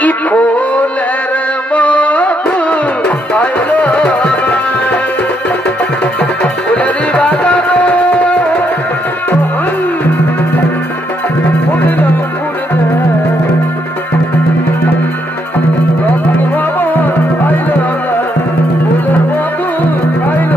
ই ফুলের মধু পাইল ফুলেরই বাগান ফুলিল ফুলে রতন ভবন পাইল ফুলের মধু পাইল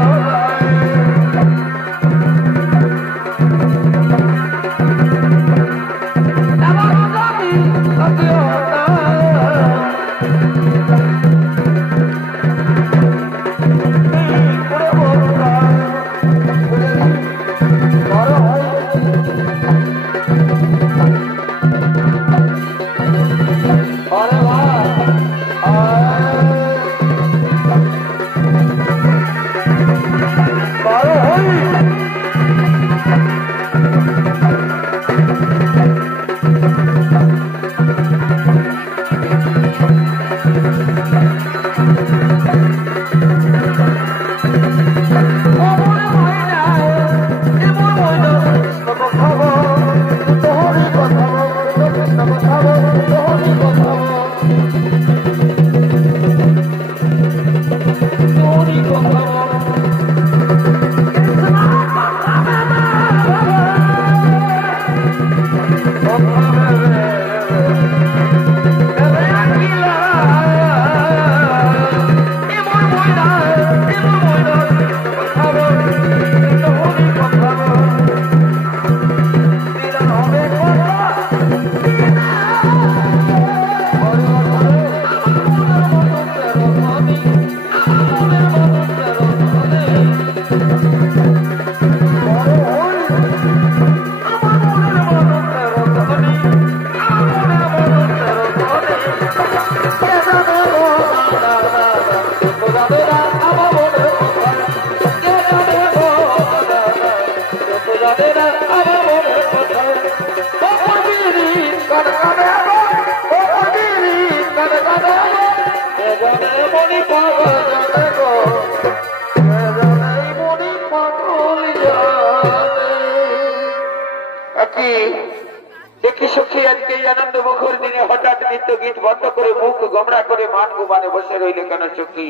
দেখি সখী আজকে এই আনন্দ মুখর দিনে হঠাৎ নৃত্য গীত বন্ধ করে মুখ গোমরা করে মান গুমানে বসে রইলে কেন সখী?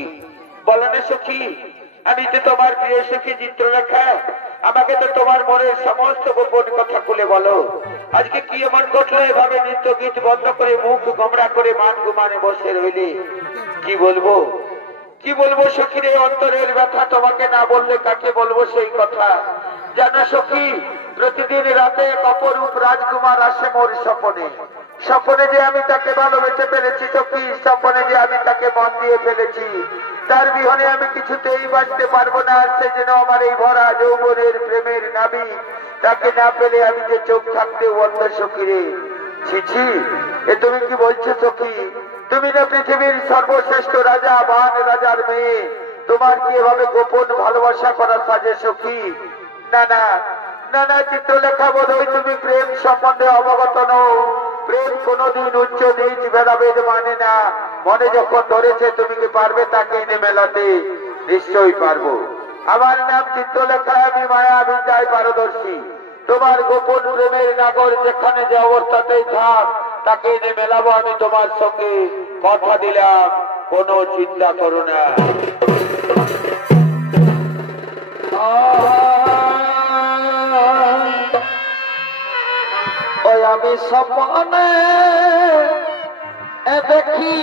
বলো না সখী, আমি তো তোমার প্রিয় সখী চিত্রলেখা, আমাকে তো তোমার মনের সমস্ত গোপন কথা খুলে বলো। আজকে কি এমন ঘটলো এভাবে নৃত্য গীত বন্ধ করে মুখ গোমরা করে মান গুমানে বসে রইলে? কি বলবো কি বলবো সখীর এই অন্তরের ব্যথা, তোমাকে না বললে কাকে বলবো সেই কথা? জানো সখী, প্রতিদিন রাতে এক অপরূপ রাজকুমার আসে মোর স্বপনে। স্বপনে যে আমি তাকে ভালোবেসে ফেলেছি সখী, স্বপনে যে আমি তাকে মন দিয়ে ফেলেছি, তার বিহনে আমি কিছুতেই বাঁচতে পারবো না। সে যেন আমার এই ভরা যৌবনের প্রেমের নাবি, তাকে না পেলে আমি যে চোখ থাকতে অন্ধ সখী রে। ছি, এ তুমি কি বলছো সখী? তুমি না পৃথিবীর সর্বশ্রেষ্ঠ রাজা, বান রাজার মেয়ে, তোমার কি এভাবে গোপন ভালোবাসা করা সাজে সখী? না না না না চিত্রলেখা, বোধ হয় তুমি প্রেম সম্বন্ধে অবগত নও। প্রেম কোনদিন উচ্চ নিচ ভেদাভেদ মানে না। মনে যখন ধরেছে তুমি কি পারবে তাকে এনে মেলাতে? নিশ্চয়ই পারবো। আমার নাম চিত্রলেখা, আমি মায়া বিদ্যায় পারদর্শী। তোমার গোপন প্রেমের নাগর যেখানে যে অবস্থাতেই থাক, তাকে এনে মেলাবো আমি তোমার সঙ্গে, কথা দিলাম, কোনো চিন্তা করো না। ওই আমি স্বপ্নে দেখি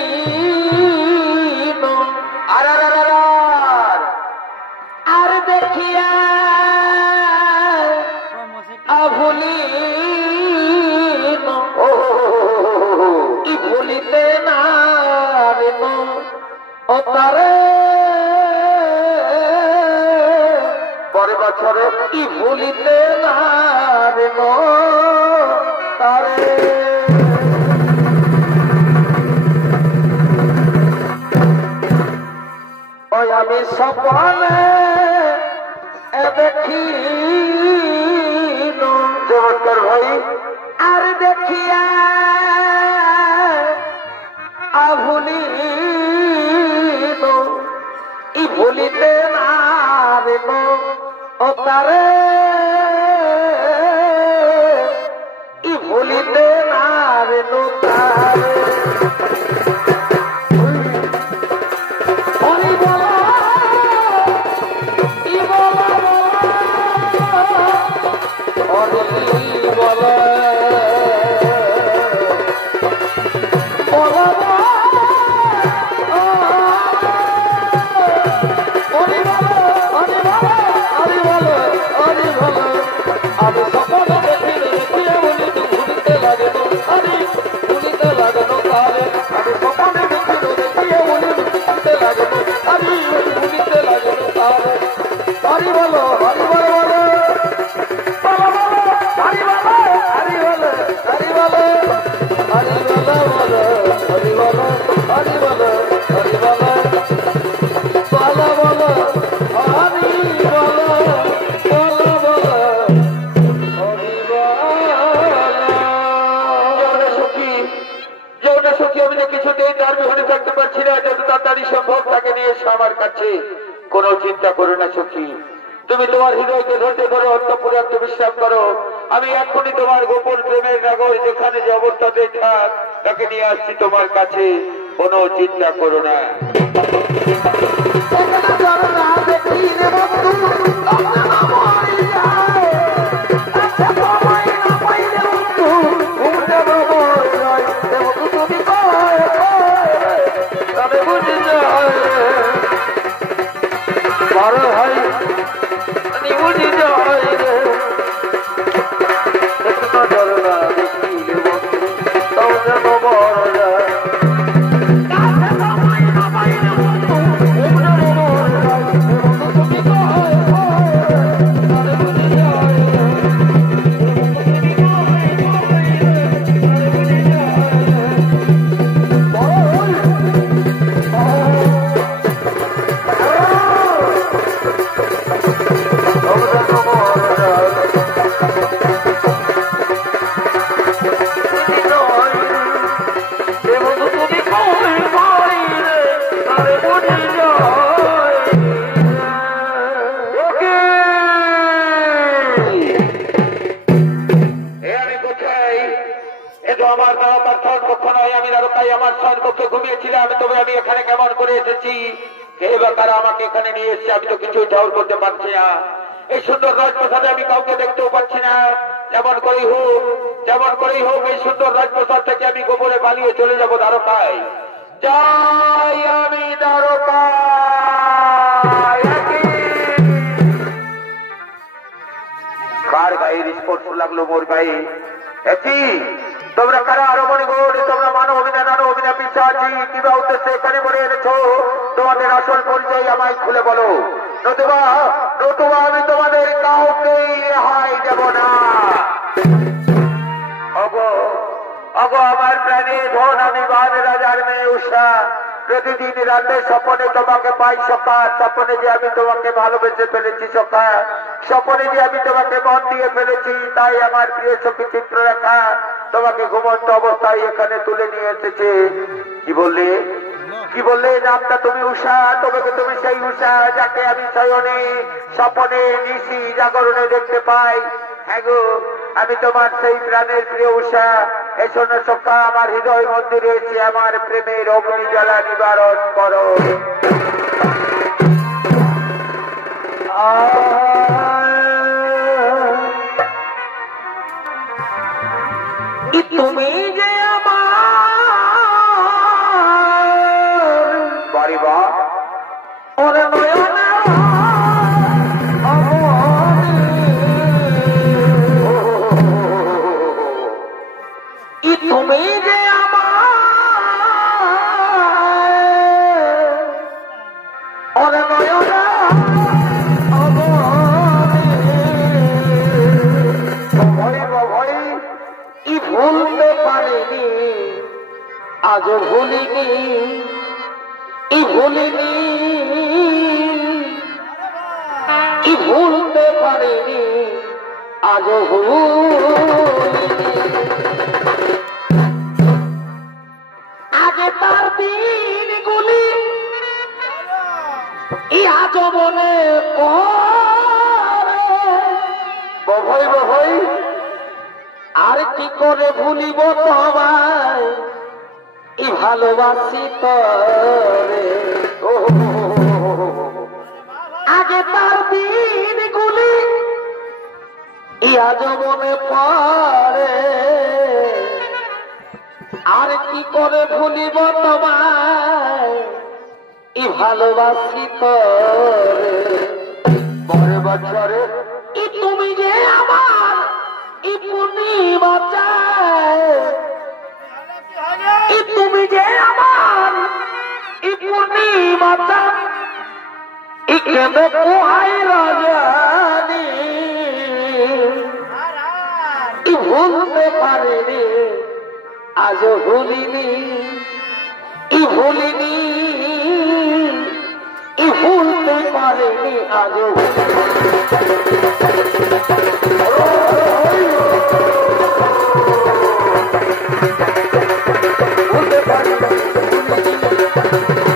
আর দেখিয়া ভুলি ভুলিতে না ও তারে পরে বছরে কি ভুলিতে না তারে। ওই আমি স্বপ্নে দেখি চমৎকার ভাই আর দেখিয়া ভুলি ভুলিতে না ও তারে ভুলিতে না তারে। কোনো চিন্তা করো না সখী, তুমি তোমার হৃদয়কে ধৈর্য ধরো, অন্তঃপুরে আত্মবিশ্বাস করো। আমি এখনই তোমার গোপন প্রেমের নগর যেখানে যে অবস্থাতেই থাক তাকে নিয়ে আসছি তোমার কাছে, কোনো চিন্তা করো না। ঘুমিয়েছিলাম, তবে আমি এখানে কেমন করে এসেছি, কে বা কারা আমাকে এখানে নিয়ে এসেছে আমি তো কিছুই ঠাউর করতে পারছি না। এই সুন্দর রাজপ্রাসাদে আমি কাউকে দেখতেও পাচ্ছি না। যেমন করেই হোক এই সুন্দর রাজপ্রাসাদ থেকে আমি গোপনে পালিয়ে চলে যাবো দ্বারকায়। যাই আমি দ্বারকায়। কার গায়ের স্পর্শ লাগলো মোর গায়ে? একই তোমরা কারা রমণী গোড়, তোমরা মানব অভিনা নানো অভিনা পিছাচ্ছি কিবা উদ্দেশ্যে এখানে মরে এনেছ? তোমাদের আসল পরিচয় আমায় খুলে বলো, নতুবা আমি তোমাদের কাউকেই রেহাই দেব না। অগো আমার প্রাণী ধন, আমি বান রাজার মেয়ে উষা। প্রতিদিন রাতে স্বপনে তোমাকে পাই সখা, স্বপনে যে আমি তোমাকে ভালোবেসে ফেলেছি সখা, স্বপনে যে আমি তোমাকে মন দিয়ে ফেলেছি। তাই আমার প্রিয় সখী চিত্ররেখা তোমাকে ঘুমন্ত অবস্থায় এখানে তুলে নিয়ে এসেছে। কি বললে নামটা তুমি উষা? তোমাকে তুমি সেই উষা যাকে আমি শয়নে স্বপনে নিশি জাগরণে দেখতে পাই। হ্যাঁ গো, আমি তোমার সেই প্রাণের প্রিয় উষা। এসো না সখা, আমার হৃদয় মন্দিরে এসে আমার প্রেমের অগ্নি জ্বালা নিবারণ করো। তুমি যে আমার বাড়িবা ওরে নয়না তুমি যে আমার ওরে নয়না ভুলতে পারিনি, আজও ভুলিনি, ভুলতে পারিনি, আজও ভুলিনি। আগে তার দিনগুলি আজ মনে পড়ে, বভই আর কি করে ভুলিব তোমায়, ই ভালোবাসি তরে। আগে তার দিনগুলি আজ মনে পড়ে, আর কি করে ভুলিব তোমায় ই ভালোবাসি তোরে পরের বছরে ই তুমি যে আমার ই পূর্ণিমা চায় ই তুমি যে আমার ই পূর্ণিমা চায় ই কেঁদে কোহাই রাজানি ই ভুলতে পারেনি আজও ভুলিনি ই ভুলিনি ই ভুলতে পারেনি আজও ভুলতে পারেনি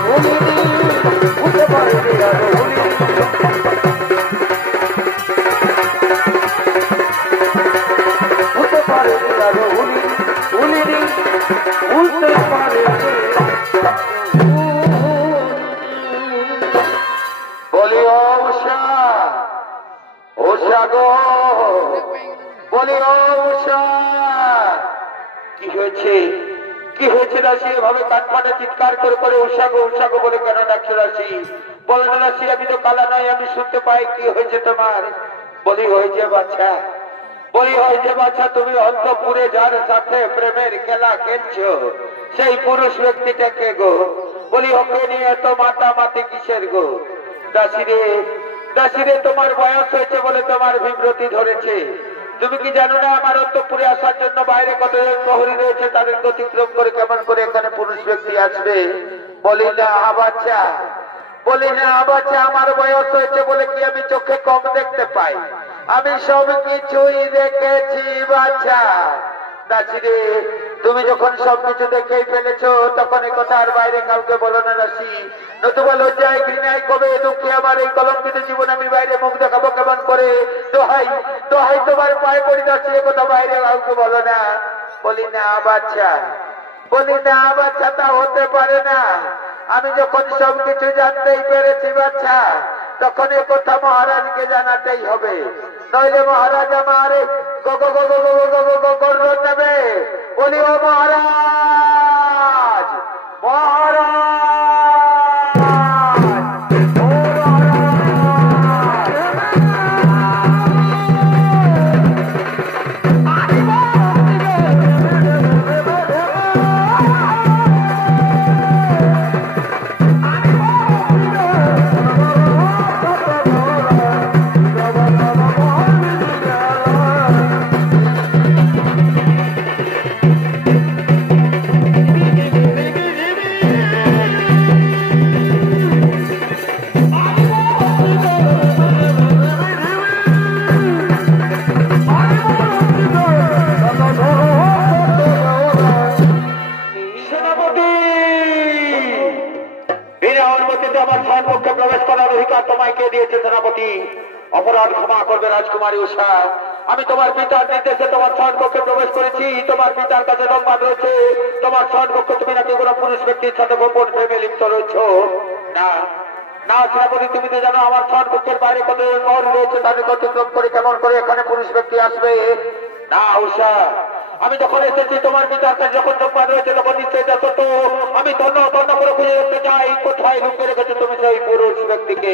ভুলিনি ভুলতে পারেনি আজও ভুলিনি ভুলতে পারেনি আজও ভুলিনি ভুলতে পারেনি বলি ওষা ওষা গো বলি ওষা কি হয়েছে কি হয়েছে রাশি এভাবে কানফানে চিৎকার করে করে উষা গো বলে কেন ডাকছো রাশি বলে না রাশি আমি তো কালা নয় আমি শুনতে পাই কি হয়েছে তোমার বলি হয়েছে বাচ্চা বলি হয়েছে বাচ্চা তুমি অন্তপুরে যার সাথে প্রেমের খেলা খেলছো সেই পুরুষ ব্যক্তিটাকে গো বলি ওকে নিয়ে এত মাতামাতি কিসের গো দাসিরে দাসিরে তোমার বয়স হয়েছে বলে তোমার বিব্রতি ধরেছে তুমি কি জানো না আমার অন্তপুরে আসার জন্য বাইরে কতজন প্রহরী রয়েছে তাদের অতিক্রম করে কেমন করে এখানে পুরুষ ব্যক্তি আসবে বলি না বাচ্চা বলি না বাচ্চা আমার বয়স হয়েছে বলে কি আমি চোখে কম দেখতে পাই আমি সব কিছুই দেখেছি বাচ্চা দাসিরে তুমি যখন সবকিছু দেখেই ফেলেছো তখন এই কথা আর বাইরে কাউকে বলো না রাশি নতুবা লজ্জায় ঘৃণায় কবে দুঃখে আমার এই কলঙ্কিত জীবন আমি বাইরে মুখ দেখাবো কেমন করে দোহাই দোহাই তোমার পায়ে পড়ি দাসি এ কথা বাইরে কাউকে বলো না বলি না বাচ্চা তা হতে পারে না আমি যখন সবকিছু জানতেই পেরেছি বাচ্চা তখন এ কথা মহারাজকে জানাতেই হবে নইলে মহারাজ আমার গর্ব নেবে বলি ও মহারাজ অপরাধ ক্ষমা করবে রাজকুমারী উষা আমি তোমার পিতার নির্দেশে তোমার শয়নকক্ষে প্রবেশ করেছি তোমার পিতার কাছে সংবাদ রয়েছে তোমার শয়নকক্ষে তুমি নাকি কোনো পুরুষ ব্যক্তির সাথে গোপন প্রেমে লিপ্ত রয়েছ না না সেনাপতি তুমি তো জানো আমার শয়নকক্ষের বাইরে কতজন প্রহরী রয়েছে তাদের অতিক্রম করে কেমন করে এখানে পুরুষ ব্যক্তি আসবে না উষা আমি যখন এসেছি তোমার পিতার কাছে যখন সংবাদ রয়েছে তখন নিশ্চয়ই যত আমি ধন্য করে খুঁজে দেখতে চাই কোথায় লুকিয়ে রেখেছো তুমি সেই পুরুষ ব্যক্তিকে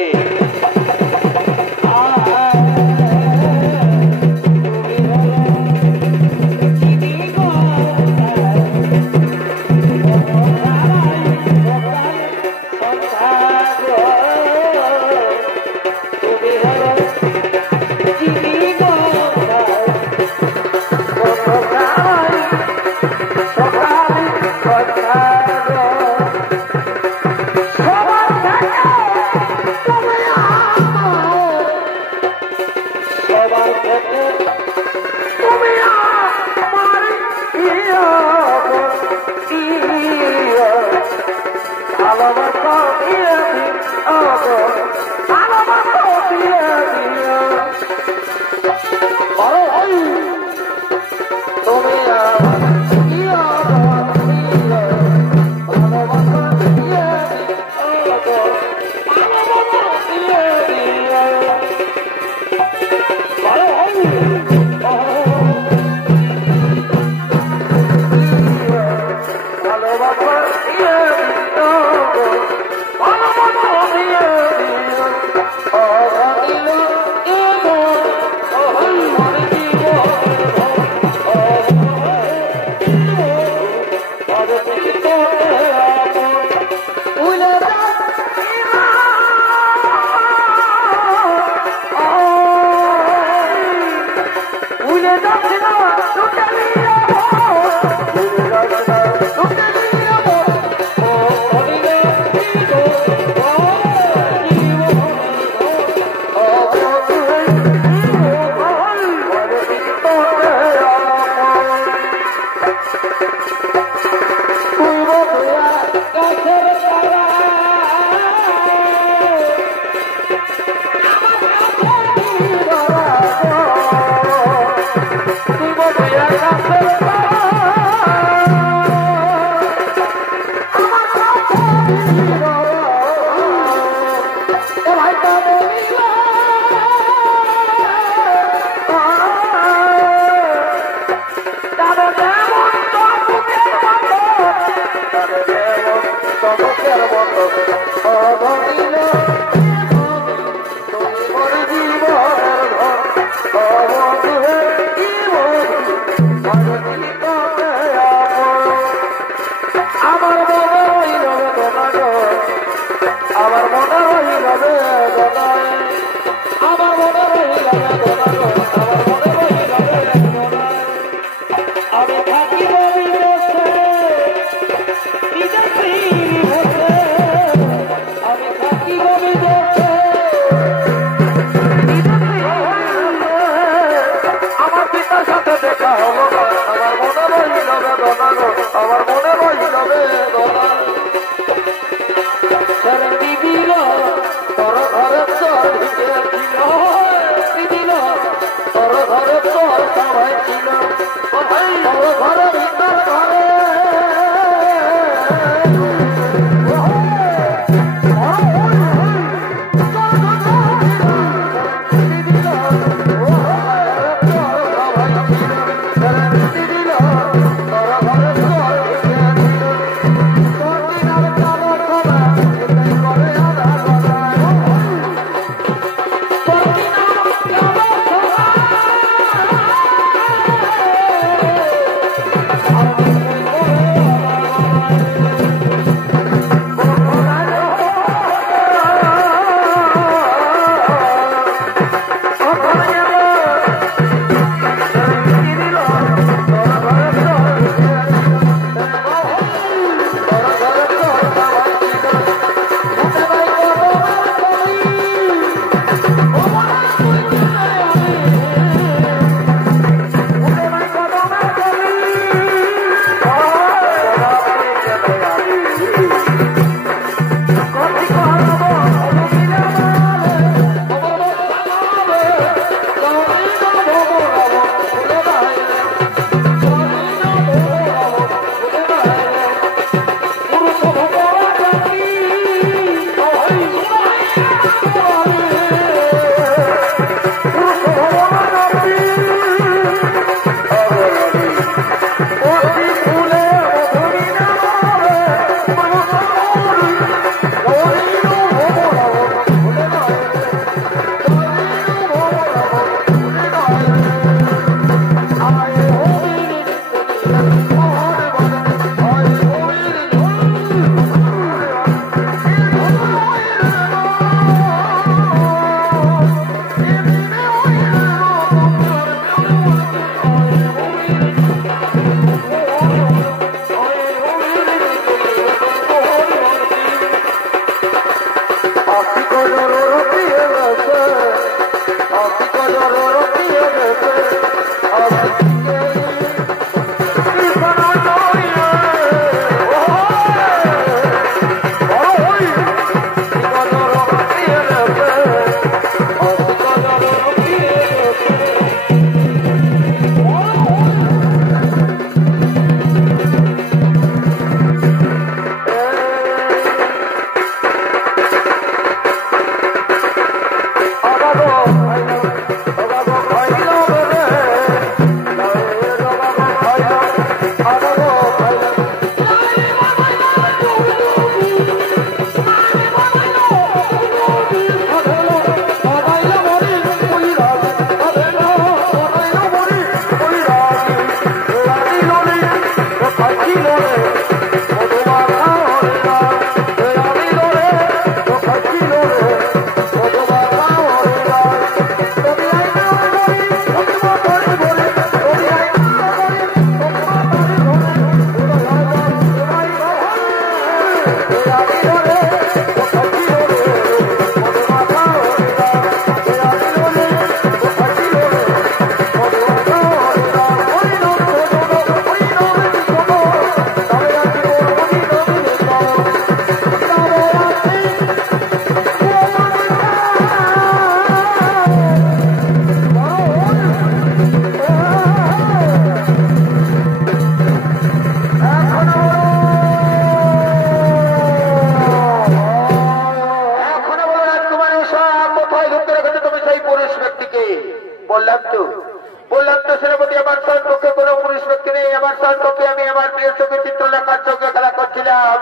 বলেছিলাম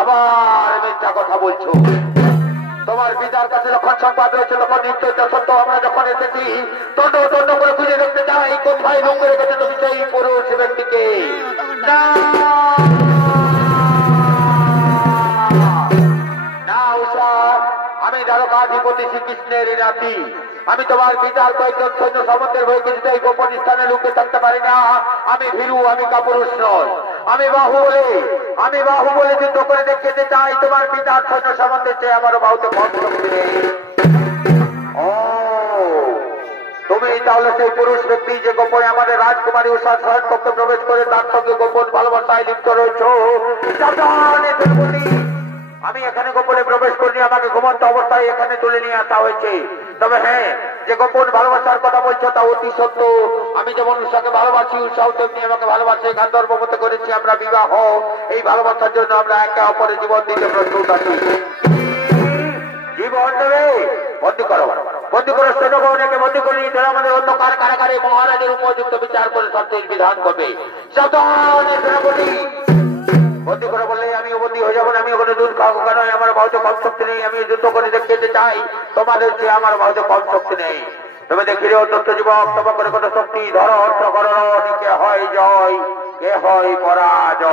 আবার মিথ্যা কথা বলছো। তোমার পিতার কাছে যখন সংবাদ রয়েছে তখন নিশ্চয় সত্য। আমরা যখন এসেছি তন্ড তন্ড করে খুঁজে দেখতে চাই কোথায় লুঙ্গে রেখেছে তুমি সেই পুরুষ ব্যক্তিকে। না উষা, আমি দ্বারকাধিপতি শ্রীকৃষ্ণের নাতি। আমি তোমার পিতার কয়েকজন সৈন্য সামন্তের হয়ে কিছুতে এই গোপন স্থানে লুকে থাকতে পারি না। আমি ভীরু, আমি কাপুরুষ নয়। আমি বাহু বলে যুদ্ধ করে দেখতে চাই তোমার পিতার সৈন্য সামন্তের চেয়ে আমার বাহুতে কম শক্তি নেই। ও তুমি তাহলে সেই পুরুষ ব্যক্তি যে গোপনে আমাদের রাজকুমারী উষার শয়ন কক্ষে প্রবেশ করে তার সঙ্গে গোপন ভালোবাসায় লিপ্ত রয়েছ। আমি এখানে গোপনে প্রবেশ করিনি, আমাকে ঘুমন্ত অবস্থায় এখানে তুলে নিয়ে আসা হয়েছে। তবে হ্যাঁ, যে গোপন ভালোবাসার কথা বলছো তা অতি সত্য। আমি যেমন উষাকে ভালোবাসি, উষাও তেমনি আমাকে ভালোবাসে। গান্ধর্ব মতো করেছি আমরা বিবাহ। এই ভালোবাসার জন্য আমরা একে অপরের জীবন দিতে প্রস্তুত আছি। জীবন দেবে? বন্দী করো, বন্দী করে সৈন্যগণকে বন্দী করে নিয়ে চলে আমাদের অন্ধকার কারাগারে মহারাজের উপযুক্ত বিচার করে শাস্তির বিধান করবে। সাবধানে সেনাপতি, বন্দী করে বললে আমি বন্দী হয়ে যাবো না। আমি ওখানে দুধ খাওয়াবো কেন? আমার বাহুতে কম শক্তি নেই। আমি যুদ্ধ করে দেখতে চাই, তোমাদের চেয়ে আমার বাহুতে কম শক্তি নেই। তুমি দেখিলে অত্যন্ত যুবক, তোমার করে কত শক্তি। ধরো অর্থ করো, কে হয় জয়, কে হয় পরাজয়।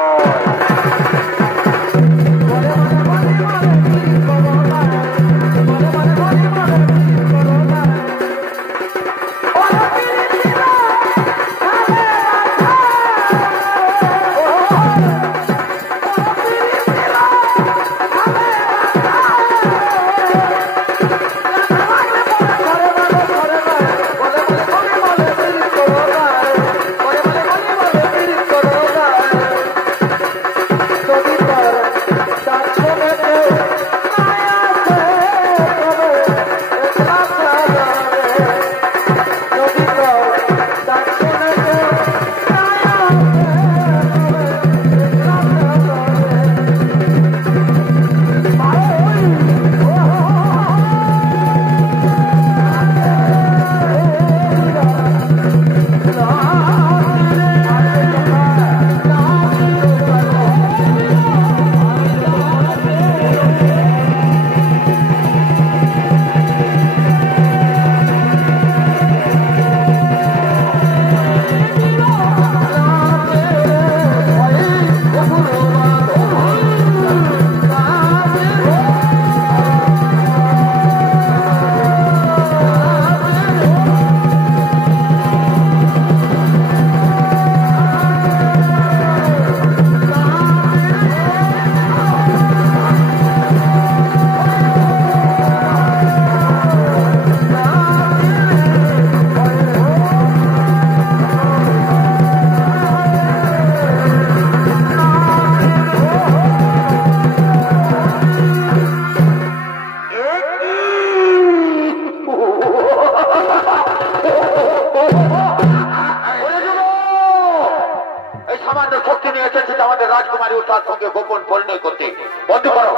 রাজকুমারী উষার সঙ্গে গোপন পরিণয় করতে। বন্ধু করো,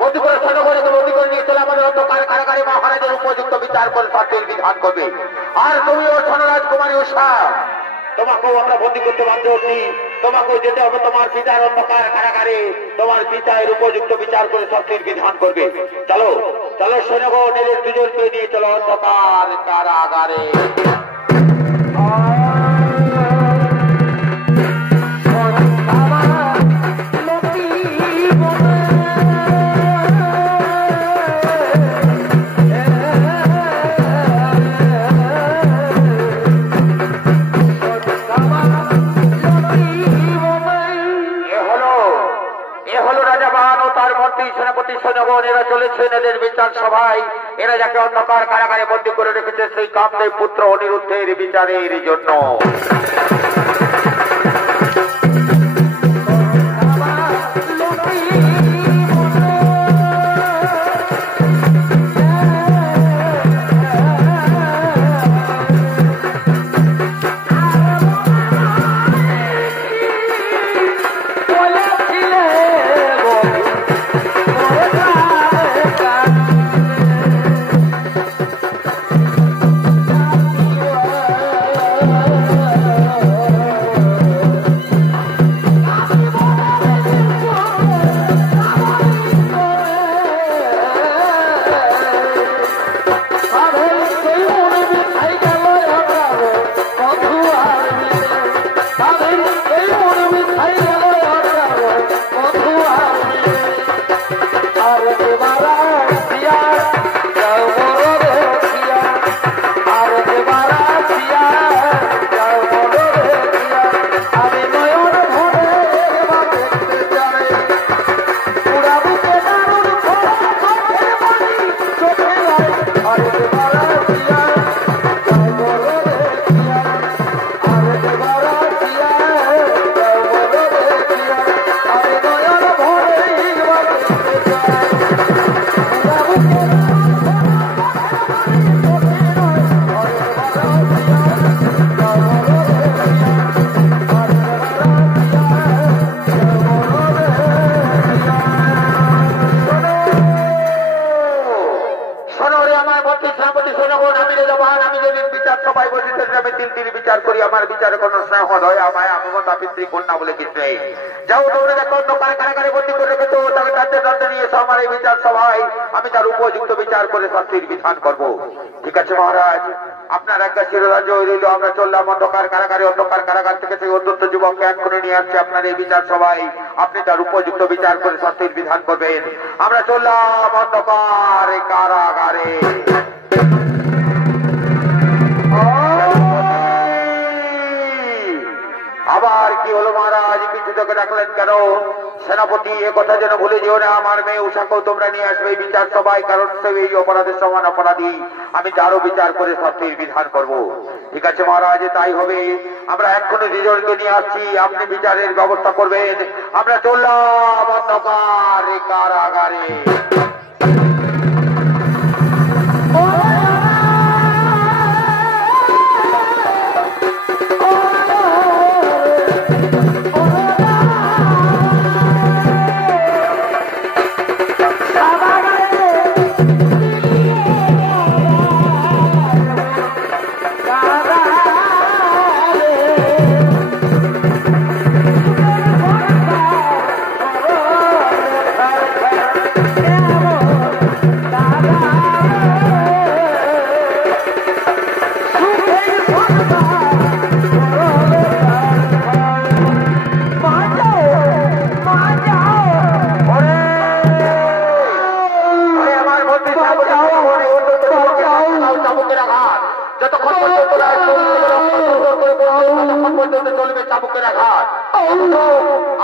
বন্ধু করে সেনাবাহিনীকে বন্দী করে নিয়ে চলে আমাদের অন্ধকার কারাগারে মহারাজের উপযুক্ত বিচার করে শাস্তির বিধান করবে। আর তুমিও শোনো রাজকুমারী উষা, তোমাকেও আমরা বন্দী করতে বাধ্য হচ্ছি। তোমাকেও যেতে হবে তোমার পিতার অন্ধকার কারাগারে। তোমার পিতা এর উপযুক্ত বিচার করে শাস্তির বিধান করবে। চলো চলো সৈন্যগণ, এদের দুজনকে নিয়ে চলো অন্ধকার কারাগারে। সেনাপতি সৈন্যগণ এরা চলেছেন এদের বিচার সভায়। এরা যাকে অন্ধকার কারাগারে বন্দী করে রেখেছে সেই কামদেব পুত্র অনিরুদ্ধের বিচারের জন্য। বিচারে কোনো স্নেহ দয়া মায়া মমতা পিতৃ কন্যা বলে কিছু নেই। যাও তোমরা দেখো অন্ধকারে কারাগারে বন্দী করে রেখেছো, তাকে দণ্ডে দণ্ডে নিয়ে এসো আমার এই বিচার সভায়, আমি তার উপযুক্ত বিচার করে শাস্তির বিধান করবো। ঠিক আছে মহারাজ, আপনার একটা চিররাজ্য রইল। আমরা চললাম অন্ধকার কারাগারে, অন্ধকার কারাগার থেকে সেই অত্যন্ত যুবককে এক করে নিয়ে আসছে আপনার এই বিচার সভায়, আপনি তার উপযুক্ত বিচার করে শাস্তির বিধান করবেন। আমরা চললাম অন্ধকার কারাগারে। আবার কি হলো মহারাজ, কিছু তোকে ডাকলেন কেন? সেনাপতি এ কথা যেন ভুলে যেও না, আমার মেয়ে উষাকেও তোমরা নিয়ে আসবে এই বিচার সভায়, কারণ সে এই অপরাধের সমান অপরাধী, আমি তারও বিচার করে শাস্তির বিধান করব। ঠিক আছে মহারাজ, তাই হবে। আমরা এক্ষুনি দুজনকে নিয়ে আসছি, আপনি বিচারের ব্যবস্থা করবেন। আমরা চললাম অন্ধকার কারাগারে।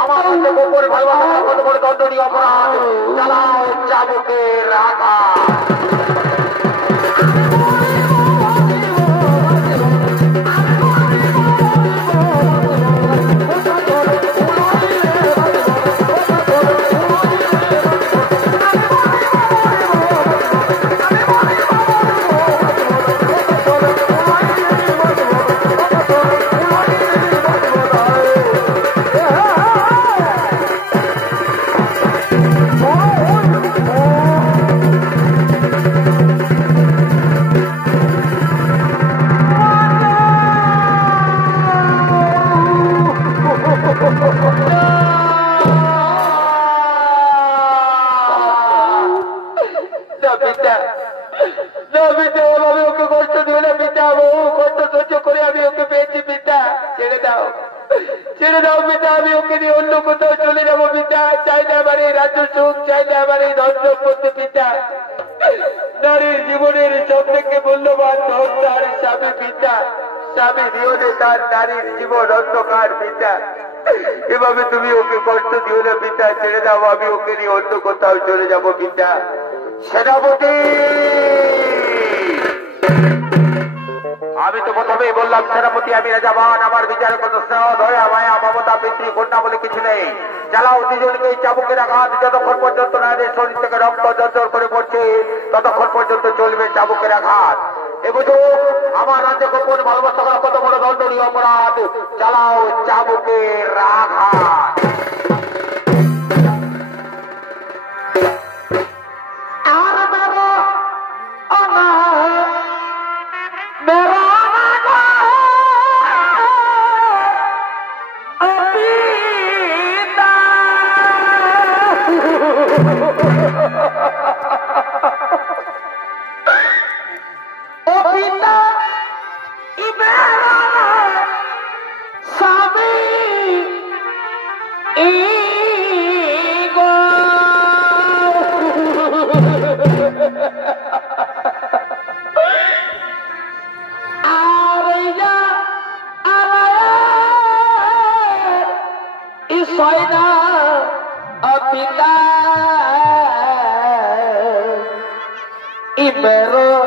আমার হচ্ছে গোপন ভালোবাসা কত বড় দণ্ডনীয় অপরাধ, চালাও চাবুকের আঘাত। ছেড়ে দাও পিতা, আমি ওকে নিয়ে অন্য কোথাও চলে যাবো পিতা। চাই না আমার এই রাজ্য সুখ, চাই না আমার এই ধন সম্পত্তি পিতা। নারীর জীবনের সব থেকে মূল্যবান ধন তার স্বামী পিতা। স্বামী নিয়নে তার নারীর জীবন অন্ধকার পিতা। এভাবে তুমি ওকে কষ্ট দিও না পিতা, ছেড়ে দাও, আমি ওকে নিয়ে অন্য কোথাও চলে যাবো পিতা। সেনাপতি, আমি তো প্রথমেই বললাম সেনাপতি আমি রাজাবান, আমার বিচারে কোনো স্নেহ দয়া মায়া মমতা পিতৃ কন্যা বলে কিছু নেই। চালাও দুজনকে এই চাবুকের আঘাত, যতক্ষণ পর্যন্ত নারীর শরীর থেকে রক্ত জর্জর করে পড়ছে ততক্ষণ পর্যন্ত চলবে চাবুকের আঘাত। এ বুঝো আমার রাজ্যে গোপন ভালোবাসা করা কত বড় দণ্ডনীয় অপরাধ, চালাও চাবুকের আঘাত। Pero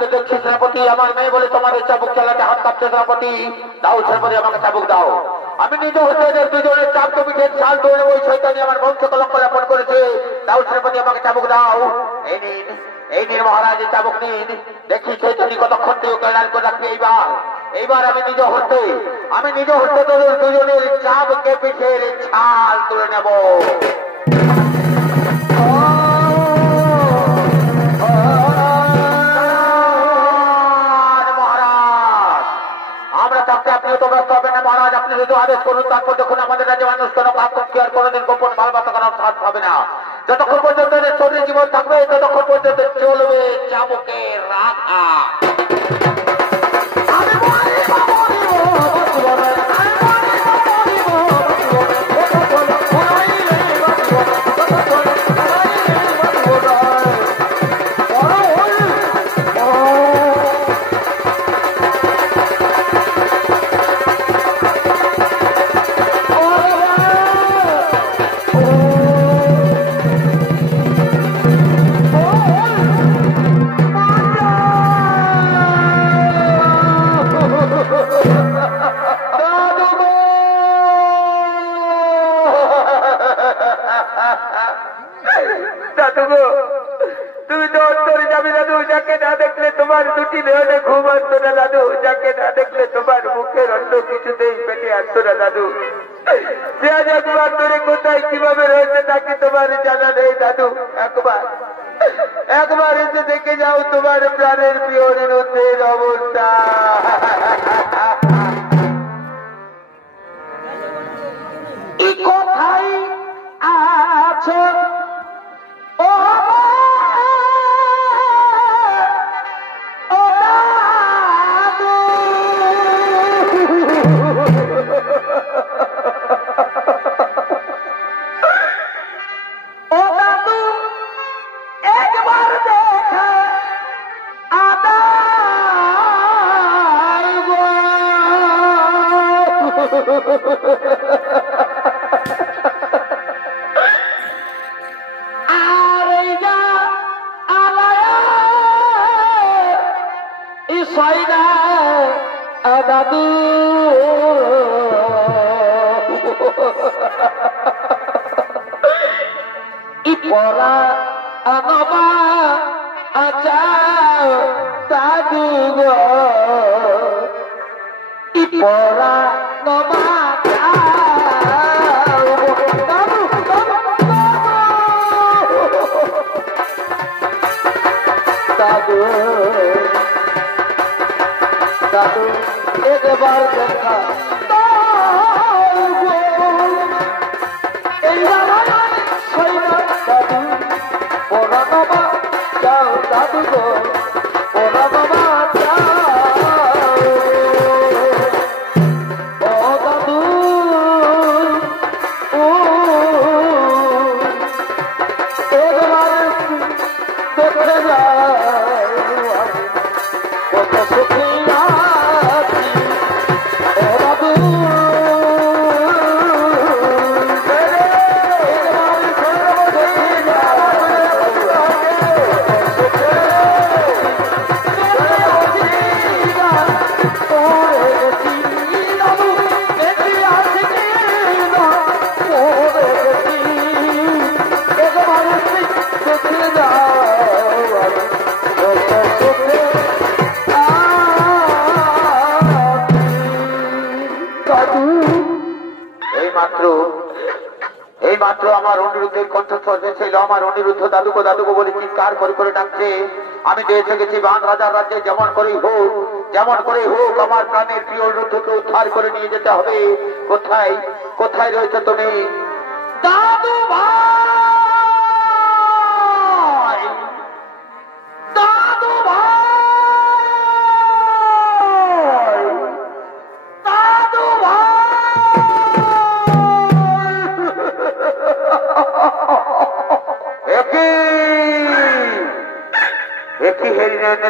তো দেখছি সেনাপতি আমার মেয়ে বলে তোমার এই চাবুক চালাতে হাত কাঁপছে সেনাপতি। দাও সেনাপতি আমাকে চাবুক দাও। আমি নিজে হতে এদের দুজনের চাপকে পিঠের ছাল ধরে ওই শয়তানি আমার বংশ কলঙ্ক লেপন করেছে। দাও সেনাপতি আমাকে চাবুক দাও। এই নিন মহারাজ চাবুক নিন। দেখি শয়তানি কতক্ষণ থেকে কেড়াল করে রাখবে। এইবার আমি নিজে হতে তোদের দুজনের চাপকে পিঠের ছাল তুলে নেব। মহারাজ আপনি যদি আদেশ করুন তারপর দেখুন আমাদের রাজ্যে মানুষ কোন পাপ কি আর কোনদিন গোপন ভালোবাসা করার সাথ হবে না। যতক্ষণ পর্যন্ত শরীর জীবন থাকবে ততক্ষণ পর্যন্ত চলবে চাবুকের রাখা। তুমি তো অন্তরে যাবে দাদু, যাকে না দেখলে তোমার দুটি নয়নে ঘুম আসতো না দাদু, যাকে না দেখলে তোমার মুখের অন্য কিছুতেই পেটে আসতো না দাদু। সে আজ একবার ধরে কোথায় কিভাবে রয়েছে তাকে তোমার জানা নেই দাদু। একবার এসে দেখে যাও তোমার প্রাণের প্রিয় রেণুদের অবস্থা। কোথায় আছো দাদু পরা আনবা আচা দাদু পরা নবা দাদু দাদু একবার দেখা দাদু ওরা বাবা যাও দাদু গো ওরা বাবা যাও ও দাদু একবার দেখে যাও কত সুখী মাত্র আমার অনিরুদ্ধের কণ্ঠস্বর ছিল। আমার অনিরুদ্ধ দাদুকে দাদুকে বলে চিৎকার করে করে ডাকছে। আমি দেখে গেছি বান রাজার রাজ্যে যেমন করেই হোক আমার প্রাণের প্রিয় অনিরুদ্ধকে উদ্ধার করে নিয়ে যেতে হবে। কোথায় কোথায় রয়েছে তুমি দাদু ভাই? দাদু ভাই, দাদু ভাই,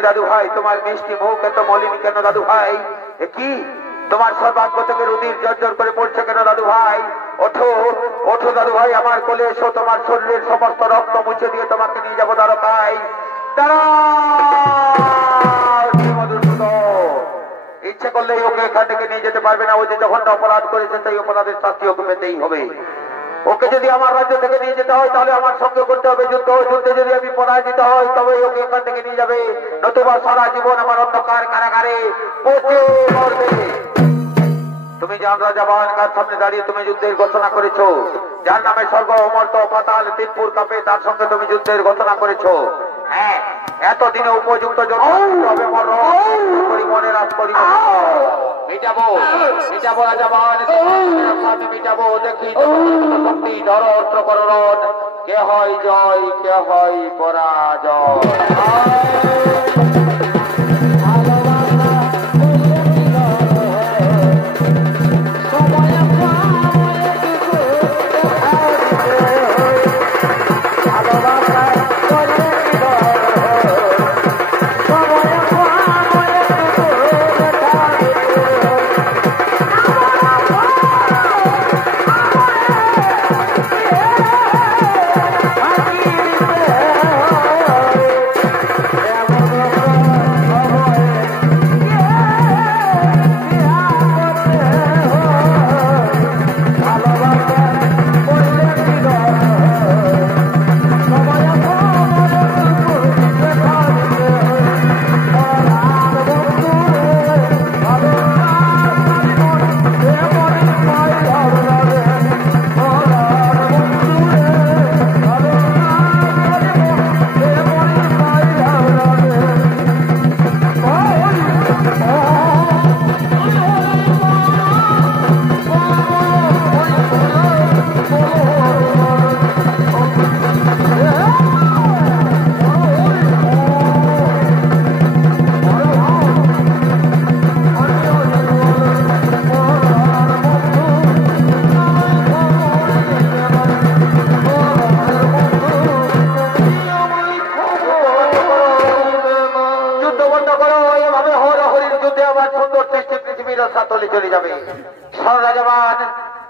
দাদু ভাই তোমার মিষ্টি মুখ এত মলিনী কেন দাদু ভাই? কি তোমার সর্বাঙ্গ থেকে রুধির জর্জর করে পড়ছে কেন দাদু ভাই? ওঠো ওঠো দাদু ভাই, আমার কোলে এসো, তোমার শরীরের সমস্ত রক্ত মুছে দিয়ে তোমাকে নিয়ে যাবো দ্বারকায়। দাঁড়া করলেই ওকে এখান থেকে নিয়ে যেতে পারবে না। ও যে যখনটা অপরাধ করেছে সেই অপরাধের শাস্তি ওকে পেতেই হবে। ওকে যদি আমার রাজ্য থেকে নিয়ে যেতে হয় তাহলে আমার সঙ্গে করতে হবে যুদ্ধ। যুদ্ধে যদি আমি পরাজিত হই তবে ওকে এখান থেকে নিয়ে যাবে, নতুবা সারা জীবন আমার অন্ধকার কারাগারে পচে মরবে। তুমি জান রাজাবান কার সামনে দাঁড়িয়ে তুমি যুদ্ধের ঘোষণা করেছো, যার নামে স্বর্গ অমর্ত পাতাল তিনপুর কাপে, তার সঙ্গে তুমি যুদ্ধের ঘোষণা করেছো। হ্যাঁ, এতদিনে উপযুক্ত মনে রাজ করি মিটাবো মিটাবো রাজাবান মিটাবো। দেখি শক্তি ধর অস্ত্র করণ, কে হয় জয় কে হয় পরাজয়।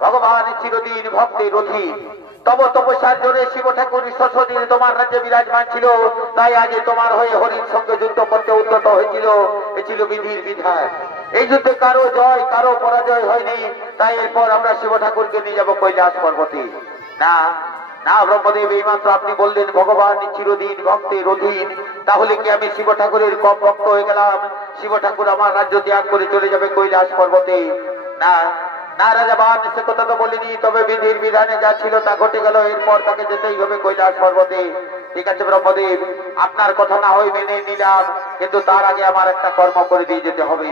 ভগবান চিরদিন ভক্তের অধীন, তব তপস্যার জোরে শিব ঠাকুর শতদিন তোমার রাজ্যে বিরাজমান ছিল, তাই আজ তোমার হয়ে হরির সঙ্গে যুদ্ধ করতে উদ্যত হয়েছিল। এ ছিল বিধির বিধান। এই যুদ্ধে কারো জয় কারো পরাজয় হয়নি, তাই এরপর আমরা শিব ঠাকুরকে নিয়ে যাবো কৈলাস পর্বতে। না না ব্রহ্মদেব, এইমাত্র আপনি বললেন ভগবান চিরদিন ভক্তের অধীন, তাহলে কি আমি শিব ঠাকুরের কম ভক্ত হয়ে গেলাম? শিব ঠাকুর আমার রাজ্য ত্যাগ করে চলে যাবে কৈলাস পর্বতে? না না রাজাবান, সে কথা তো বলিনি, তবে বিধির বিধানে যা ছিল তা ঘটে গেল, এরপর তাকে যেতেই হবে কৈলাস পর্বতে। ঠিক আছে ব্রহ্মদেব, আপনার কথা না হয় মেনে নিলাম, কিন্তু তার আগে আমার একটা কর্ম করে দিয়ে যেতে হবে।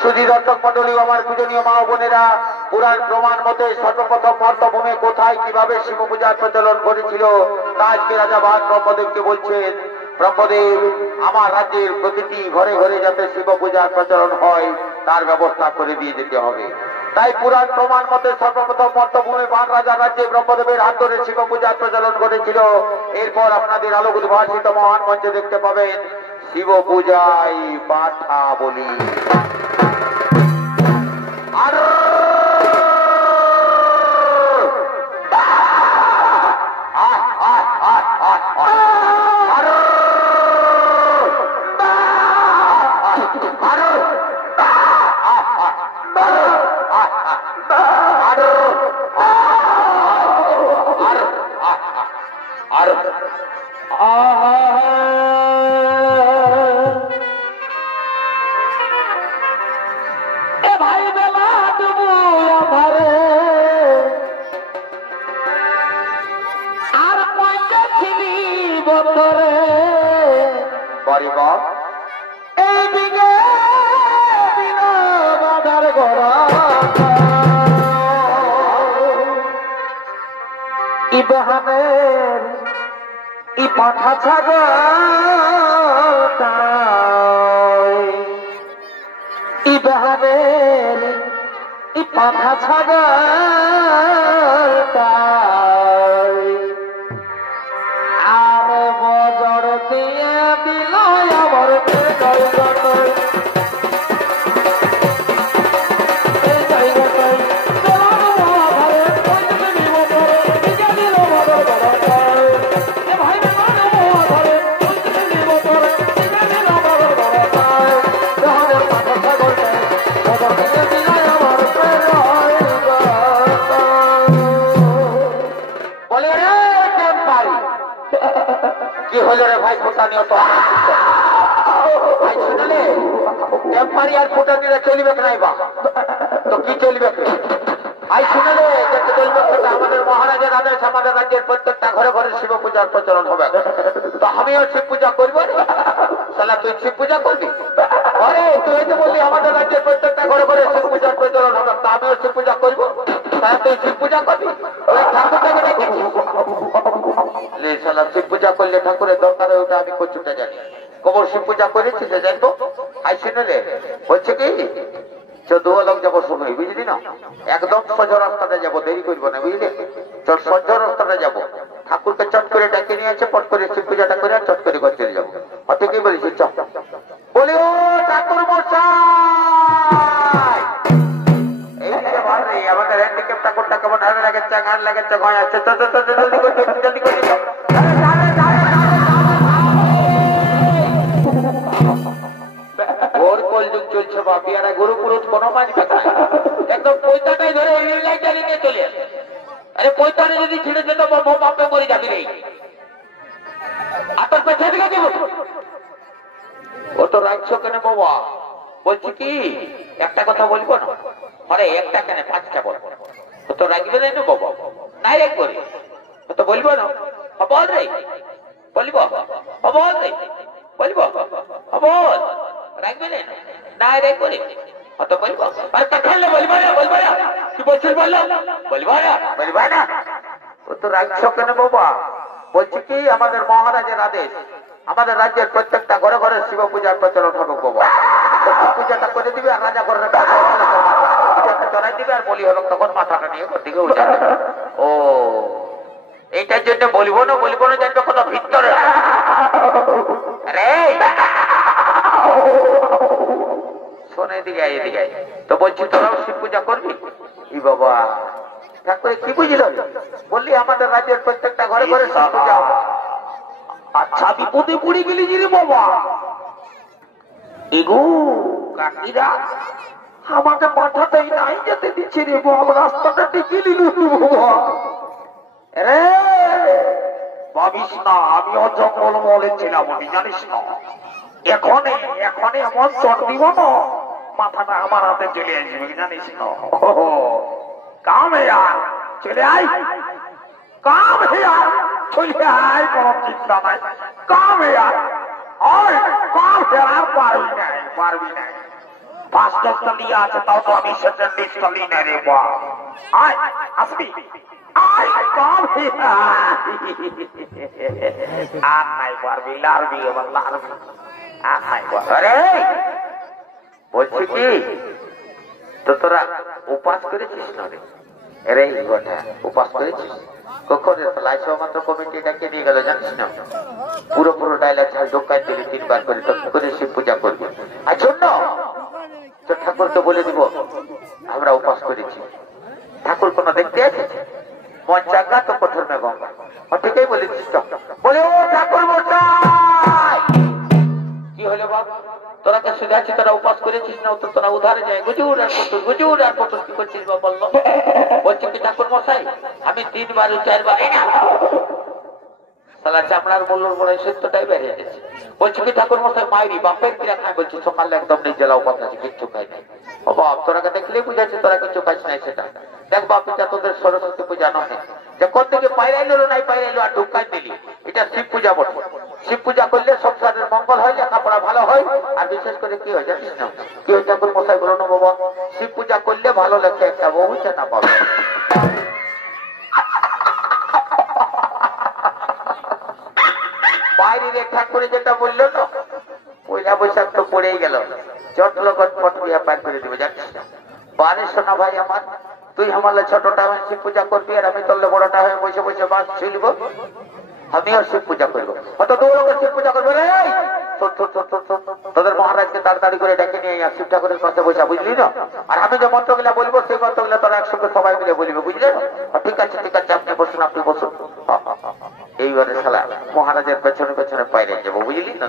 সুধী দর্শক মন্ডলী, আমার পূজনীয় মা বোনেরা, পুরাণ প্রমাণ মতে সর্বপ্রথম মর্তভূমে কোথায় কিভাবে শিব পূজার প্রচলন করেছিল তা আজকে রাজাবান ব্রহ্মদেবকে বলছেন। ব্রহ্মদেব, আমার রাজ্যের প্রতিটি ঘরে ঘরে যাতে শিব পূজার প্রচলন হয় তার ব্যবস্থা করে দিয়ে যেতে হবে। তাই পুরাণ প্রমাণ মতে সর্বপ্রথম মর্তভূমে বান রাজা রাজ্যে ব্রহ্মদেবের হাত ধরে শিব পূজার প্রচলন করেছিল। এরপর আপনাদের আলোক উদ্ভাসিত মহান মঞ্চে দেখতে পাবেন শিব পূজায় পাঠা বলি। পাঠা ছাগল ইবাহানের পাঠা ছাগল আর বজর দিয়ে দিল আমার কি হলো রে ভাই ফুটানি অত ভাই শুনলে টেম্পারি আর ফুটানিরা চলিবে নাই বা তো কি চলবে ভাই শুনলে যেতে চলবে আমাদের মহারাজের আদেশ আমাদের রাজ্যের প্রত্যেকটা ঘরে ঘরে শিব পূজার প্রচলন হবে তো আমিও শিব পূজা করবো তাহলে তুই শিব পূজা করবি আরে তুই তো বললি আমাদের রাজ্যের প্রত্যেকটা ঘরে ঘরে শিব পূজার প্রচলন হবে তা আমিও শিব পূজা করবো তাহলে তুই শিব পূজা করবি ঠাকুরটাকে ডেকেছিস শিব পূজা করলে ঠাকুরের দরকারে ওটা আমি কচুটা জানি কবর শিব পূজা করেছি সে জানবো আই শুনলে বলছে কি লোক যাবো সময় বুঝলি না একদম সোজা রাস্তাটা যাবো দেরি করবো না বুঝলি চল সোজা রাস্তাটা যাবো ঠাকুরকে চট করে ডেকে নিয়েছে পট করে শিব পূজাটা করে চট করে ঘর চলে যাবো ঠিকই বলেছি চল বলি ও ঠাকুর মশাই আমাদের হ্যান্ডিক্যাপ ঠাকুরটা কেমন হাতে লাগাচ্ছে ঘাট লাগাচ্ছে ভয় আছে জলদি করে জলদি করে ওর কলযুগ চলছে বাপি আর গরু পুরুষ কোনো মানবে না একদম পয়সাটাই ধরে নিয়ে চলে আসে আরে পয়সাটা যদি ছিঁড়ে যেত বাপে মরে যাবি রে আপনার পেছনে দিকে দেব ও তো রাখছো কেন বাবা বলছি কি একটা কথা বলবো না আরে একটা কেন পাঁচটা বলবো ও তো রাখবে না বাবা নাই একবারে ও তো বলবো না বল রে বলবো বল রে বলবো বল রাখবে না নাই রে করে ও তো বলবো আর খেললে বলবো না কি বলছিস বললো বলবো না ও তো রাখছো কেন বাবা বলছি কি আমাদের মহারাজের আদেশ আমাদের রাজ্যের প্রত্যেকটা ঘরে ঘরে শিব পূজার প্রচলন হবে বাবা পূজাটা করে দিবে আর রাজা ঘরের পূজাটা চলাই দিবে আর বলি হলো তখন মাথাটা নিয়ে দিকে উঠে ও এইটার জন্য বলবো না জানবে কত ভিতরে শোনে এদিকে তো বলছি তোরাও শিব পূজা করবি ই বাবা ঠাকুরে কি বুঝল বললি আমাদের রাজ্যের প্রত্যেকটা ঘরে ঘরে শিব পূজা হবে আচ্ছা বিপদে পড়ে গেলি রে বাবা এগো কাকিরা আমাকে মাথাটাই নাই যেতে দিচ্ছে রে বাবা রাস্তাটা টিকে নিল রে ভাবিস না আমিও জঙ্গল মলে ছিলাম আমি জানিস না এখনই এমন চট দিব না মাথাটা আমার হাতে চলে আসবে জানিস না কাম হে আর চলে আয় কাম হে আর চলে আয় কোন চিন্তা নাই কাম হে আর কাম হে আর পারবি না 5-10টা লিয়া আছে তাও তো আমি 40টা লি না রে বা আয় আসবি আয় কাম হে আর নাই পারবি লারবি এবার লারবি আর নাই আরে বলছি কি তো তোরা উপাস করেছিস না রে রে গোটা উপাস করেছিস কখন লাইসো মাত্র কমিটি ডাকে নিয়ে গেল জানিস না পুরো ডায়লগ ঝাল ঢোকাই দিলি 3 বার করে শিব পূজা করবি আর শোন তো ঠাকুরকে বলে দিব আমরা উপাস করেছি ঠাকুর কোন দেখতে আছে মন চাঙ্গা তো কঠোর মে গঙ্গা ঠিকই বলেছিস বলে ও ঠাকুর মশাই কি হলো বাবা তোরা কে শুধাচ্ছি তোরা উপাস করেছিস না তো তোরা উধারে যায় গুজুর আর পটুর কি করছিস বা বললো বলছি কি ঠাকুর মশাই আমি 3 বার 4 বার সালা চামড়ার মূল্যর বড় সত্যটাই বেরিয়ে গেছে বলছি কি ঠাকুর মশাই মাইরি বাপের কিরা খায় বলছি সকালে একদম নির্জলা উপাস আছে কিচ্ছু খাই নাই ও বাপ তোরাকে দেখলেই বুঝাচ্ছে তোরা কিছু খাইছ নাই সেটা দেখ বাপ এটা তোদের সরস্বতী পূজা নয় যে কোন থেকে পাইরাইলো নাই পাইরাইলো আর ঢুকাই দিলি এটা শিব পূজা বটে শিব পূজা করলে সংসারের মঙ্গল হয় লেখাপড়া ভালো হয় আর বিশেষ করে কি হয় জানিস না কি হয় ঠাকুর মশাই বলো না বাবা শিব পূজা করলে ভালো লেখে একটা বহু চেনা পাবে বাইরে রেখা করে যেটা বললো না পয়লা বৈশাখ তো পড়েই গেল চট লগন পট বিয়া পার করে দেবে জানিস না বারে সোনা ভাই আমার তুই আমার ছোটটা হয়ে শিব পূজা করবি আর আমি তোর বড়টা হয়ে বসে বসে বাস ছিলব আমিও শিব পূজা করবো অত দৌড়কে শিব পূজা করবো রে তোদের মহারাজকে তাড়াতাড়ি করে ডেকে নিয়ে শিব ঠাকুরের পাশে বসা বুঝলি না আর আমি যে মন্ত্রগুলা বলবো সেই মন্ত্রগুলা তোরা একসঙ্গে সবাই মিলে বলবে বুঝলে ঠিক আছে আপনি বসুন এইবারে শালা মহারাজের পেছনে পেছনে পাইরে যাবো বুঝলি না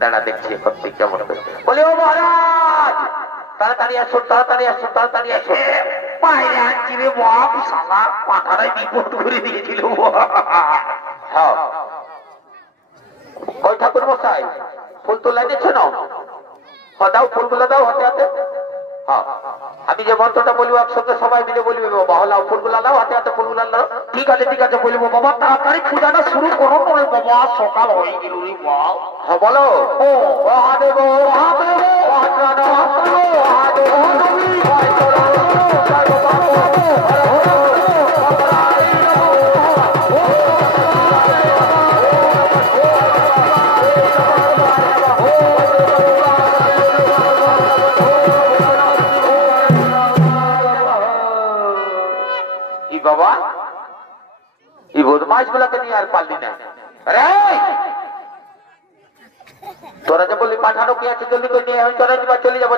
দাঁড়া দেখছি এখন তুই কেমন বলে ও মহারাজ তাড়াতাড়ি আসো পাইরে আনছি রে বাপ শালা পাঠারাই বিপদ করে দিয়েছিল মশাই ফুল তো লাইনেছো না? দাও ফুলগুলো দাও হাতে হাতে। হ্যাঁ আমি যে মন্ত্রটা বলবো একসঙ্গে সবাই মিলে বলবে বাবা, হলাও ফুলগুলা দাও হাতে হাতে ফুলগুলা দাও। ঠিক আছে বলবো বাবা, তাড়াতাড়ি পূজাটা শুরু করো নয় বাবা, সকাল হয়ে গেল রে বাবা। হ্যাঁ বলো। ও মহাদেব মহাদেব বাবা এই বদমাইশ গুলাকে নিয়ে আর পারলি না। তোরা যে বললি পাঠানো কি আছে জলদি করে নিয়ে তোরা চলে যাবো,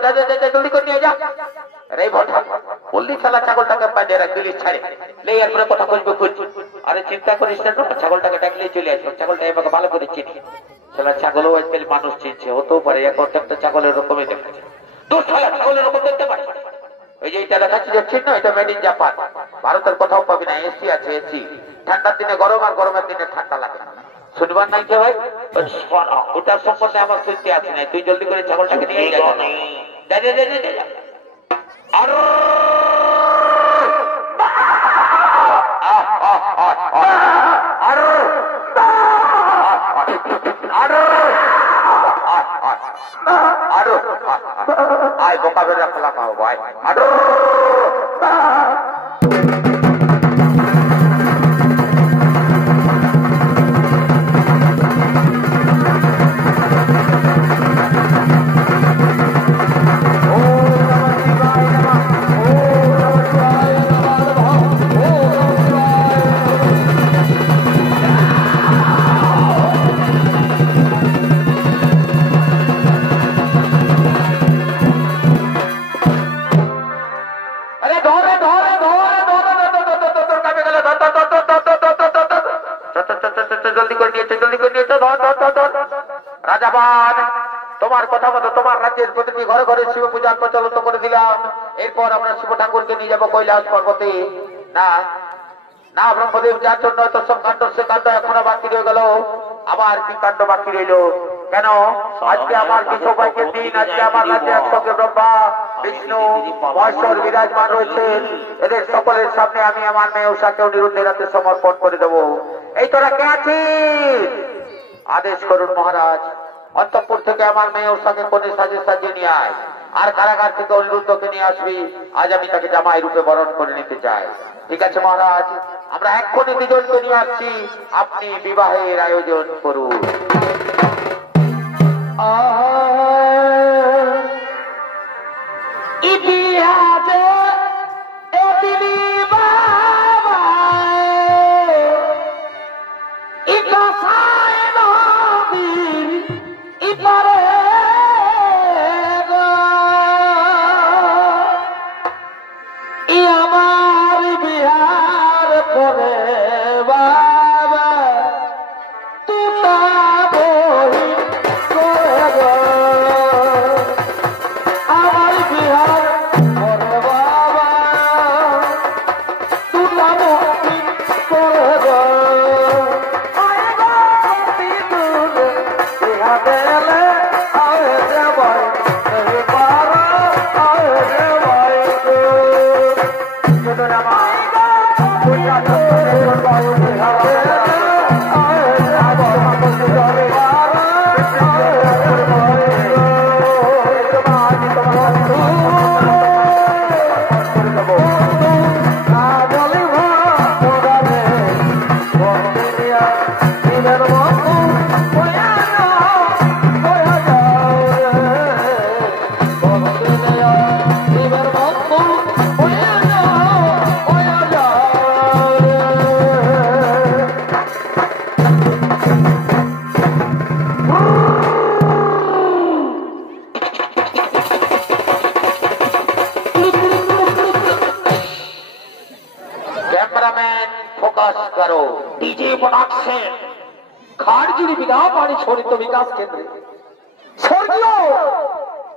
জলদি করে নিয়ে যা। আরে ভটা বললি খেলা ছাগলটাকে পাঠিয়ে রাখ দিলি ছাড়ে লে, এরপরে কথা বলবো খুঁজ। আরে চিন্তা করিস না, ছাগলটাকে ডাকলে চলে আসবো। ছাগলটা এবার ভালো করে চিনি, সেটা ছাগলও আজকাল মানুষ চিনছে, হতেও পারে এক একটা ছাগলের রকমই দেখাচ্ছে। দোষ ছাগলের রকম দেখতে পারে। ওই যে এটা দেখাচ্ছি যাচ্ছিস না, এটা মেড ইন জাপান, ভারতের কোথাও পাবি না। এসি আছে এসি, ঠান্ডার দিনে গরম আর গরমের দিনে ঠান্ডা লাগে। শুনবার নাই কে ভাই? ওটার সম্বন্ধে আমার শুনতে আসে নাই। তুই জলদি করে ছাগলটাকে নিয়ে যা। আর আয় বোকা বেড়ে খোলা পাও ভাই। রাজাবান তোমার কথা মতো তোমার রাজ্যের প্রতিটি ঘরে ঘরে শিব পূজার প্রচলিত করে দিলাম। এরপর আমরা শিব ঠাকুরকে নিয়ে যাবো কৈলাস পর্বতে। না না ব্রহ্মদেব যার জন্য এত সব কাণ্ড, সে কাণ্ড এখনো বাকি রয়ে গেল। আবার কি কাণ্ড বাকি রইল? কেন আজকে আমার কি সৌভাগ্যের দিন। আজকে আমার রাজ্যে একসঙ্গে ব্রহ্মা বিষ্ণু মহেশ্বর বিরাজমান রয়েছেন। এদের সকলের সামনে আমি আমার মেয়ে উষাকে অনিরুদ্ধের হাতে সমর্পণ করে দেবো। এই তোরা কে আছিস? আদেশ করুন মহারাজ। অন্তঃপুর থেকে আমার মেয়ে উষাকে কোনে সাজিয়ে নিয়ে আয়, আর কারাগার থেকে অনিরুদ্ধকে নিয়ে আসবি। আজ আমি তাকে জামাই রূপে বরণ করে নিতে চাই। ঠিক আছে মহারাজ, আমরা এক্ষুনি দুজনকে নিয়ে আসছি, আপনি বিবাহের আয়োজন করুন।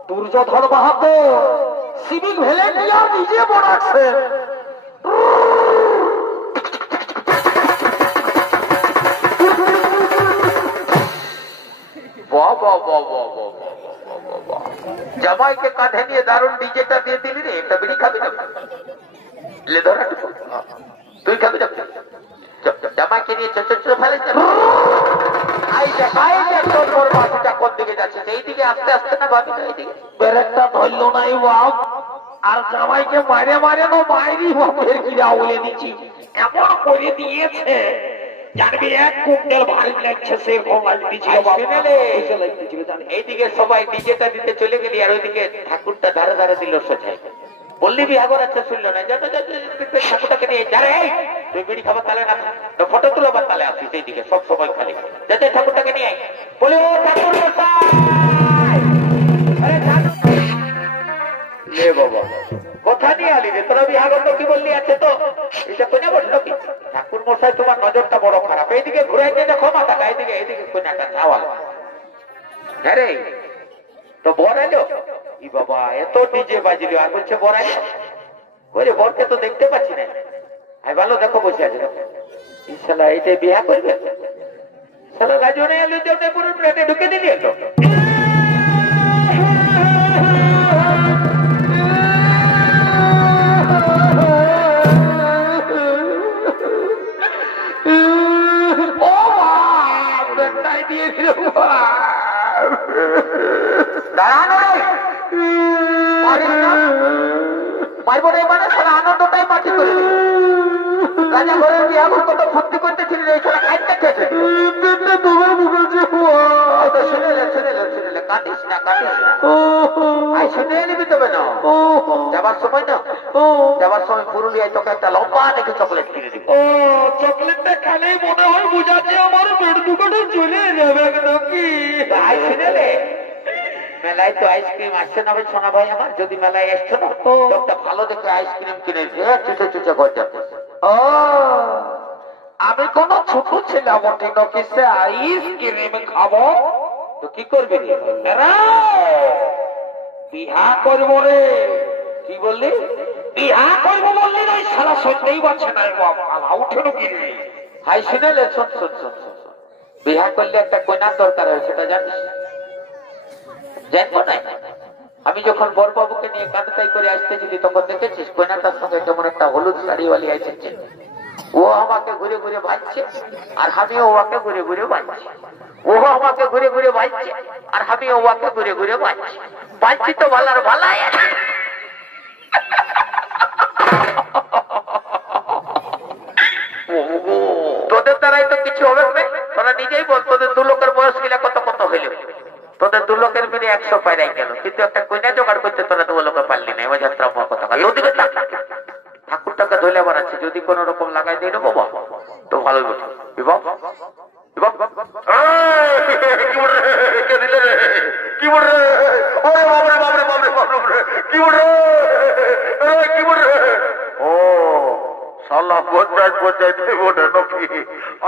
দুর্যোধন বাহাদুর সিভিক ভলেন্টিয়ার নিজে পড়াচ্ছেন। জামাইকে কাঁধে নিয়ে দারুণ ডিজেটা দিয়ে দিবি রে। একটা বিড়ি খাবি না? তুই খাবি না? জামাইকে নিয়ে ফেলে তোর বাসিটা কোন দিকে যাচ্ছে? এইদিকে আস্তে আস্তে না ভাবি না? এইদিকে ব্রেকটা ধরলো নাই বাপ। আর জামাইকে মারে মারে না মাইরি বাপের গিরা উলে দিচ্ছি এমন করে দিয়েছে জানবি 1 কুইন্টাল ভারী লাগছে সেরকম লাগতেছিল। এইদিকে সবাই ডিজেটা দিতে চলে গেলি আর ওইদিকে ঠাকুরটা ধারে ধারে দিল সোজাই। বললি বিহার আছে শুনলো না জানো ঠাকুরটাকে নিয়ে যারে তুই বিড়ি খাবার তালে না ফটো তুলো আবার তালে আসিস। এইদিকে সব সময় খালি যাতে ঠাকুরটাকে নিয়ে বলি ও ঠাকুর লে বাবা কথা নিয়ে আলি রে তোরা বিহার কি বললি আছে তো এটা কোনে বললো কি ঠাকুর মশাই তোমার নজরটা বড় খারাপ। এইদিকে ঘুরাইতে দেখো মাথাটা এইদিকে এইদিকে কোনাটা আওয়াজ হ্যাঁ রে তো বর এলো ই বাবা এত ডিজে বাজিল আর বলছে বর এলো বলে বরকে তো দেখতে পাচ্ছি না। আমি ভালো দেখো বসে আছে ইনশাল্লাহ এইটাই বিয়া করবে সালা রাজনে এলো যে পুরো প্লেটে ঢুকে দিলি এলো আনন্দটাই মাটি করে রাজা ঘরের বিয়ে কত ফুর্তি করতেছিলেন এই খেলা খাইতে খেয়েছে কাটিস না কাটিস না শুনে নিবি তবে না যাবার সময় না যাবার সময় পুরুলিয়ায় তোকে একটা লম্বা দেখে চকলেট কিনে দিবি। ও চকলেটটা খেলেই মনে হয় বুঝাচ্ছে আমার পেট দুটো চলে যাবে নাকি শুনে মেলায় তো আইসক্রিম আসছে না ভাই সোনা ভাই আমার যদি মেলায় আসছো না একটা ভালো দেখে আইসক্রিম কিনে চুচে চুচে করে যাবে। ও আমি কোন ছোট ছেলে বটে নাকি সে আইসক্রিম খাবো তো কি করবি বিহা করবো রে। কি বললি বিহা করবো বললি না সারা সত্যিই পাচ্ছে না উঠে কি রে হাই শুনেলে শোন শোন শোন শোন বিহা করলে একটা কন্যার দরকার হয় সেটা জানিস? জানবো না আমি যখন বরবাবুকে নিয়ে কাঁদকাই করে আসতেছিলি তখন দেখেছিস কন্যাটার সঙ্গে কেমন একটা হলুদ শাড়িওয়ালি এসেছে। ও আমাকে ঘুরে ঘুরে ভাজছে আর আমিও ওকে ঘুরে ঘুরে ভাজছি। ও আমাকে ঘুরে ঘুরে ভাজছে আর আমিও ওকে ঘুরে ঘুরে ভাজছি। ভাজছি তো ভালার ভালাই তোদের দ্বারাই তো কিছু হবে না। তোরা নিজেই বল তোদের 2 লোকের বয়স মিলে কত কত হইল তোদের 2 লোকের মিলে 100 পাইরাই গেল কিন্তু একটা কইনা জোগাড় করতে তোরা 2 লোকে পারলি না। এবার যাত্রা কথা ওদিকে ঠাকুরটাকে ধরে বাড়াচ্ছে যদি কোন রকম লাগাই দিয়ে বাবা তো ভালোই বলছে কি বল রে কি বল রে ও সালা পঞ্চায়েত ওঠে নাকি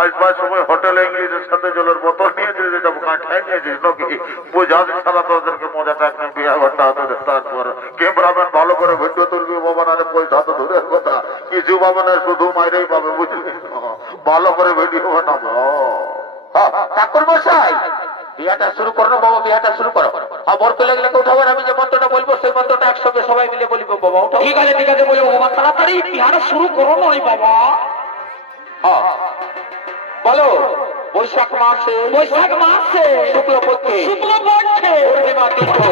আসবার সময় হোটেলে ইংলিশের সাথে জলের বোতল নিয়ে দিয়ে যাবো কাঁঠাই নিয়েছিস নাকি বোঝাস সালা তোদেরকে মজাটা একটা বিয়া ঘরটা হতে তারপর ক্যামেরাম্যান ভালো করে ভিডিও তুলবি বাবা নাহলে পয়সা তো দূরের কথা কিছু পাবে না শুধু মাইরেই পাবে বুঝলি ভালো করে ভিডিও বানাবো। ঠাকুর মশাই বিয়াটা শুরু করো বাবা বিয়াটা শুরু করো বর পেলে গেলে উঠাবার আমি যে মন্ত্রটা বলবো সেই মন্ত্রটা একসঙ্গে সবাই মিলে বলবো বাবা উঠো। ঠিক আছে বলবো বাবা তাড়াতাড়ি বিয়াটা শুরু করো নয় বাবা। বলো বৈশাখ মাসে শুক্লপক্ষে পূর্ণিমা তিথি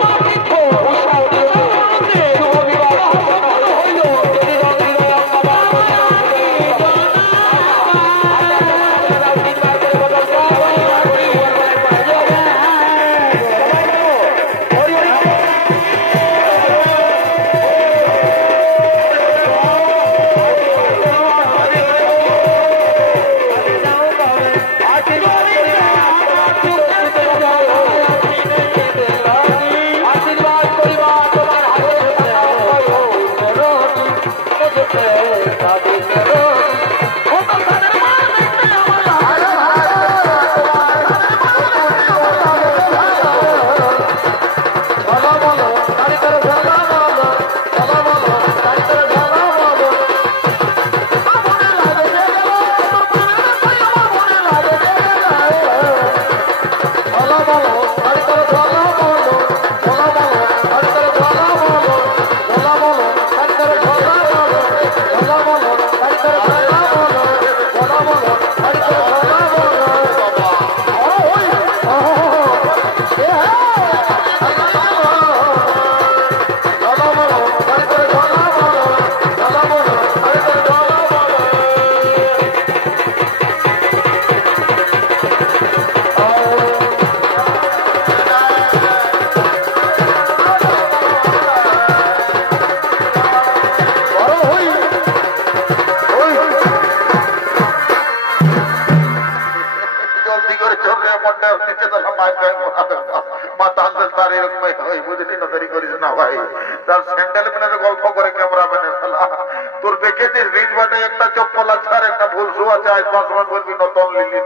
আশীর্বাদ ভাই তার স্যান্ডেল মেনের গল্প করে ক্যামেরাম্যানে ফেলা তোর দেখেছিস রিজ বাটে একটা চপ্পল আছে আর একটা ভুল শু আছে আজ 5 মাস বলবি নতুন লিলি